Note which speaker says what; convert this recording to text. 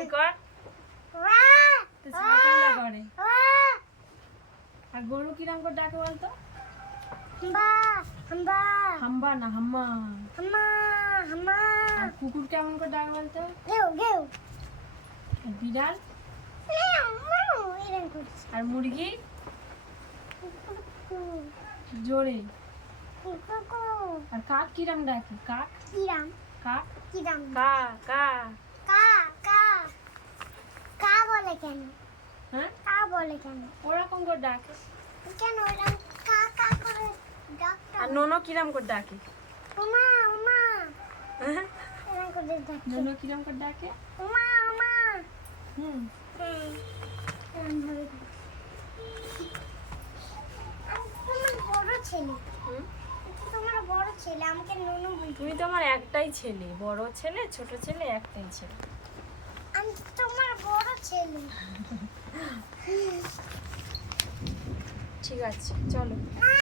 Speaker 1: কই কর। করে আর গরু কিরম করে ডাকে বলতো?
Speaker 2: হাম্বা
Speaker 1: না হাম্মা? আর কুকুর কেমন করে ডাকে বলতো? বিড়াল? আর মুরগি? জোরে। আর কাক কিরম ডাকে? কাক?
Speaker 2: কিরাম।
Speaker 1: কাক?
Speaker 2: কিরাম।
Speaker 1: কা কা
Speaker 2: কা কা বলে কেন?
Speaker 1: হ্যাঁ?
Speaker 2: কা বলে কেন?
Speaker 1: ওরকম করে ডাকে?
Speaker 2: কেন এরকম কা কা করে ডাক্তার
Speaker 1: আর নোনো কিরম করে ডাকে?
Speaker 2: উমা উমা।
Speaker 1: হ্যাঁ?
Speaker 2: এরকম করে ডাকে।
Speaker 1: নোনো কিরম করে ডাকে?
Speaker 2: উমা উমা।
Speaker 1: হুম।
Speaker 2: হুম এরকম ভাবে তোমার বড় ছেলে।
Speaker 1: হুম?
Speaker 2: তোমার বড় ছেলে আমাকে নুনু বলছে
Speaker 1: তুমি তো আমার একটাই ছেলে। বড় ছেলে ছোট ছেলে একটাই ছেলে।
Speaker 2: আমি তোমার বড় ছেলে
Speaker 1: ঠিক আছে চলো।